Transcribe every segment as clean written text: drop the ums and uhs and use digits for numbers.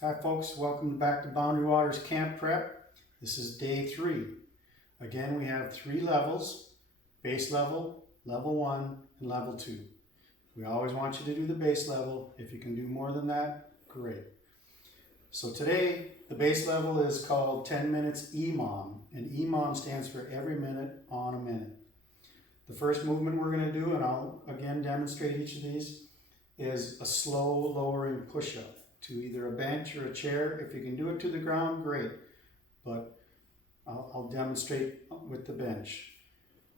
Hi folks, welcome back to Boundary Waters Camp Prep. This is day 3. Again, we have 3 levels: base level, level 1, and level 2. We always want you to do the base level. If you can do more than that, great. So today, the base level is called 10 minutes EMOM, and EMOM stands for every minute on a minute. The first movement we're going to do, and I'll again demonstrate each of these, is a slow lowering push-up to either a bench or a chair. If you can do it to the ground, great, but I'll demonstrate with the bench.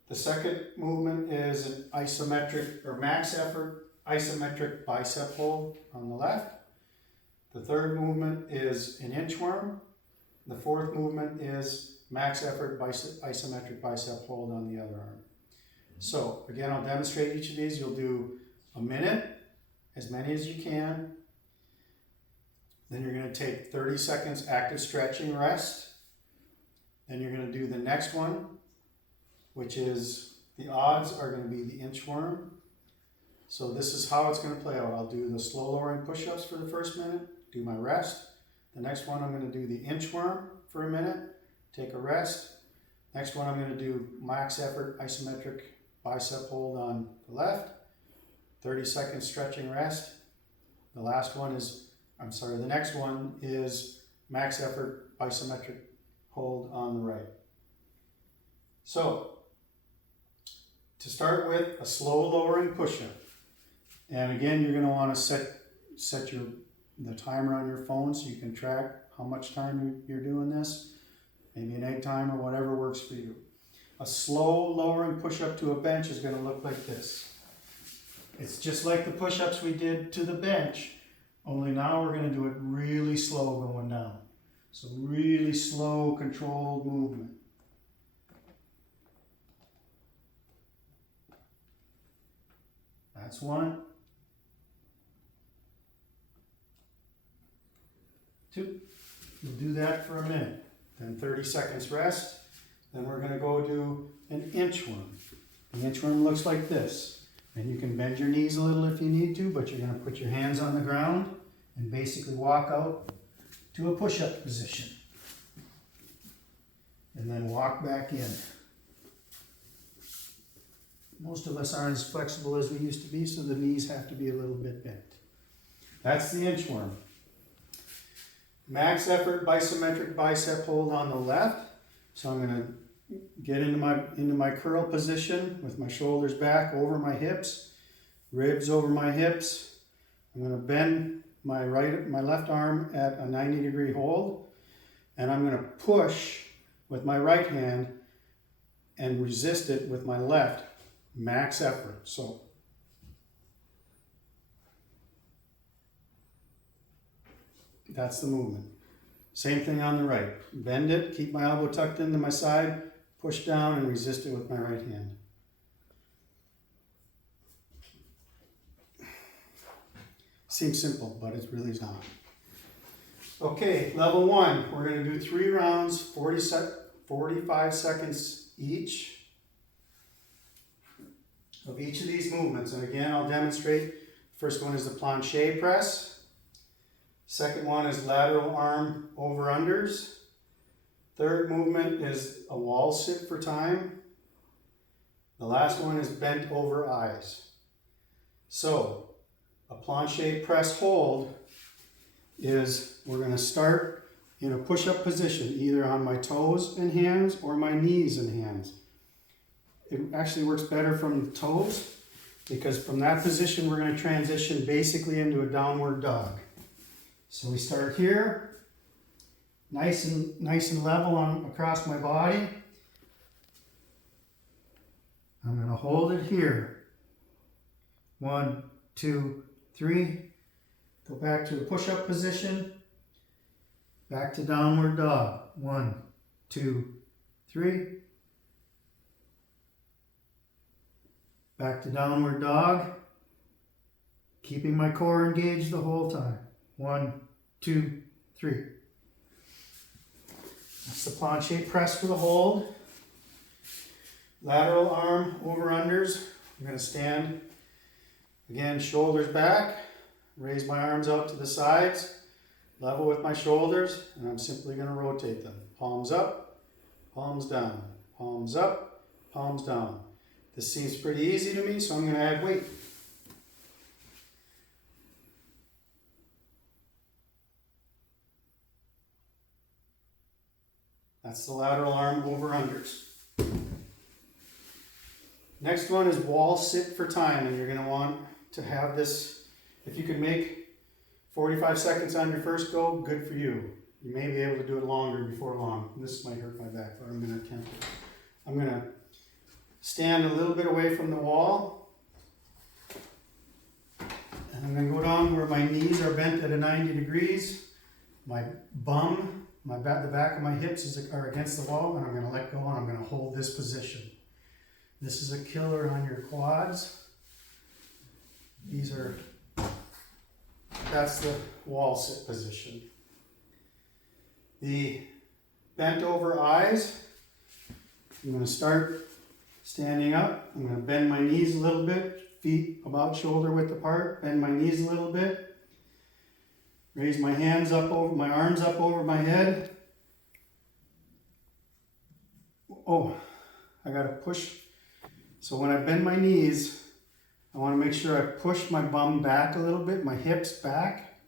The second movement is an isometric or max effort isometric bicep hold on the left. The third movement is an inchworm. The fourth movement is max effort isometric bicep hold on the other arm. So again, I'll demonstrate each of these. You'll do a minute, as many as you can. Then you're going to take 30 seconds active stretching rest. Then you're going to do the next one, which is, the odds are going to be the inchworm. So this is how it's going to play out. I'll do the slow lowering push-ups for the first minute, do my rest. The next one I'm going to do the inchworm for a minute, take a rest. Next one I'm going to do max effort isometric bicep hold on the left, 30 seconds stretching rest. The next one is max effort isometric hold on the right. So, to start with, a slow lowering push-up. And again, you're going to want to set the timer on your phone so you can track how much time you're doing this. Maybe an egg timer, whatever works for you. A slow lowering push-up to a bench is going to look like this. It's just like the push-ups we did to the bench, only now we're going to do it really slow going down. So really slow, controlled movement. That's one. 2. You'll do that for a minute. Then 30 seconds rest. Then we're going to go do an inchworm. The inchworm looks like this. And you can bend your knees a little if you need to, but you're going to put your hands on the ground and basically walk out to a push-up position. And then walk back in. Most of us aren't as flexible as we used to be, so the knees have to be a little bit bent. That's the inchworm. Max effort isometric bicep hold on the left. So I'm going to get into my curl position with my shoulders back over my hips, ribs over my hips. I'm going to bend my left arm at a 90-degree hold, and I'm going to push with my right hand and resist it with my left, max effort. So that's the movement. Same thing on the right. Bend it, keep my elbow tucked into my side, push down and resist it with my right hand. Seems simple, but it really is not. Okay, level 1. We're going to do 3 rounds, 45 seconds each of each of these movements. And again, I'll demonstrate. First one is the planche press. Second one is lateral arm over-unders. Third movement is a wall sit for time. The last one is bent over eyes. So, a planche press hold is, we're going to start in a push-up position, either on my toes and hands or my knees and hands. It actually works better from the toes, because from that position we're going to transition basically into a downward dog. So we start here, nice and level across my body. I'm going to hold it here. 1, 2, 3. Go back to a push-up position. Back to downward dog. 1, 2, 3. Back to downward dog. Keeping my core engaged the whole time. 1, 2, 3. That's the planche press for the hold. Lateral arm over-unders. I'm going to stand, again, shoulders back, raise my arms out to the sides, level with my shoulders, and I'm simply going to rotate them. Palms up, palms down, palms up, palms down. This seems pretty easy to me, so I'm going to add weight. That's the lateral arm over-unders. Next one is wall sit for time, and you're going to want to have this, if you can make 45 seconds on your first go, good for you. You may be able to do it longer before long. This might hurt my back, but I'm going to attempt it. I'm going to stand a little bit away from the wall, and I'm going to go down where my knees are bent at a 90 degrees. My bum, the back of my hips are against the wall, and I'm going to let go, and I'm going to hold this position. This is a killer on your quads. That's the wall sit position. The bent over eyes, I'm going to start standing up. I'm going to bend my knees a little bit, feet about shoulder width apart, bend my knees a little bit. Raise my hands up over, my arms up over my head. Oh, I got to push. So when I bend my knees, I want to make sure I push my bum back a little bit, my hips back.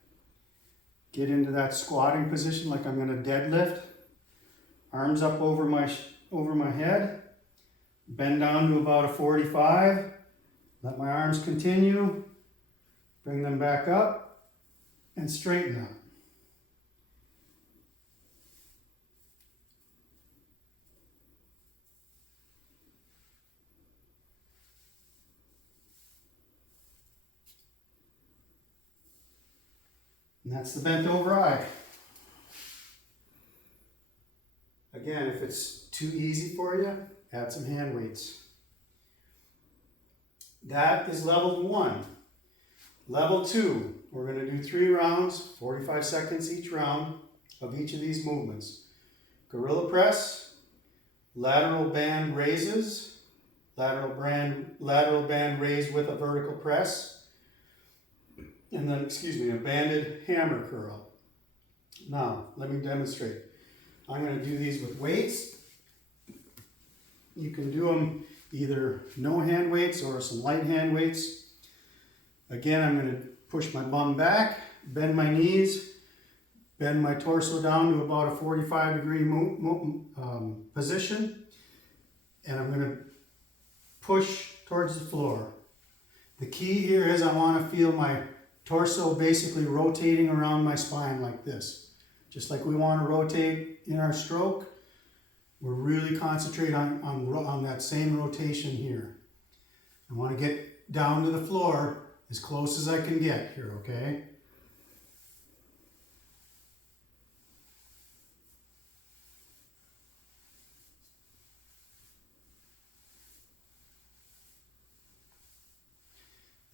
Get into that squatting position like I'm going to deadlift. Arms up over my head. Bend down to about a 45. Let my arms continue. Bring them back up. And straighten up. And that's the bent over eye. Again, if it's too easy for you, add some hand weights. That is level 1. Level 2. We're going to do 3 rounds, 45 seconds each round of each of these movements. Gorilla press, lateral band raises, lateral band raise with a vertical press, and then, a banded hammer curl. Now, let me demonstrate. I'm going to do these with weights. You can do them either no hand weights or some light hand weights. Again, I'm going to push my bum back, bend my knees, bend my torso down to about a 45-degree position, and I'm going to push towards the floor. The key here is I want to feel my torso basically rotating around my spine like this. Just like we want to rotate in our stroke, we're really concentrating on that same rotation here. I want to get down to the floor as close as I can get here, okay?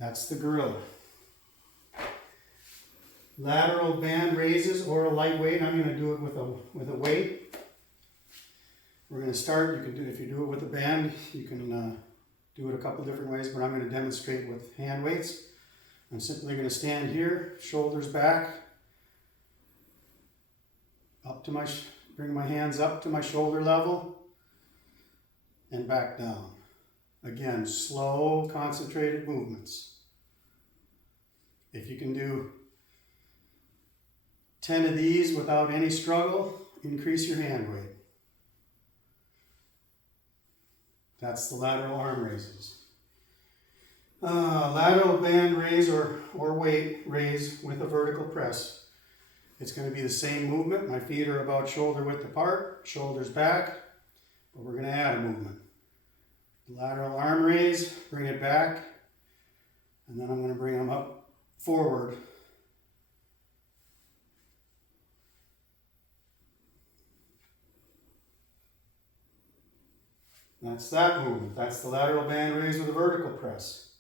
That's the gorilla. Lateral band raises or a light weight. I'm going to do it with a weight. We're going to start. If you do it with a band, you can do it a couple different ways, but I'm going to demonstrate with hand weights. I'm simply going to stand here, shoulders back, bring my hands up to my shoulder level, and back down. Again, slow, concentrated movements. If you can do 10 of these without any struggle, increase your hand weight. That's the lateral arm raises. Lateral band raise or weight raise with a vertical press. It's going to be the same movement. My feet are about shoulder width apart, shoulders back, but we're going to add a movement. Lateral arm raise, bring it back, and then I'm going to bring them up forward. That's that movement. That's the lateral band raise with a vertical press.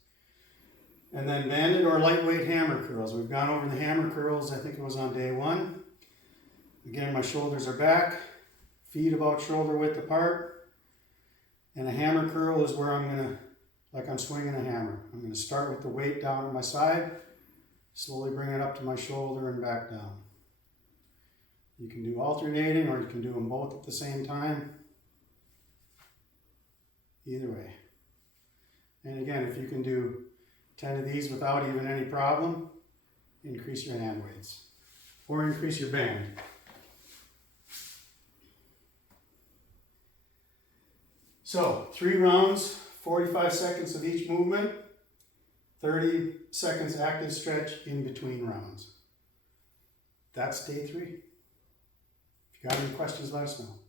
And then banded or lightweight hammer curls. We've gone over the hammer curls, I think it was on day 1. Again, my shoulders are back, feet about shoulder width apart. And a hammer curl is where I'm going to, like I'm swinging a hammer. I'm going to start with the weight down on my side, slowly bring it up to my shoulder and back down. You can do alternating or you can do them both at the same time. Either way. And again, if you can do 10 of these without even any problem, increase your hand weights or increase your band. So 3 rounds, 45 seconds of each movement, 30 seconds active stretch in between rounds. That's day 3. If you got any questions, let us know.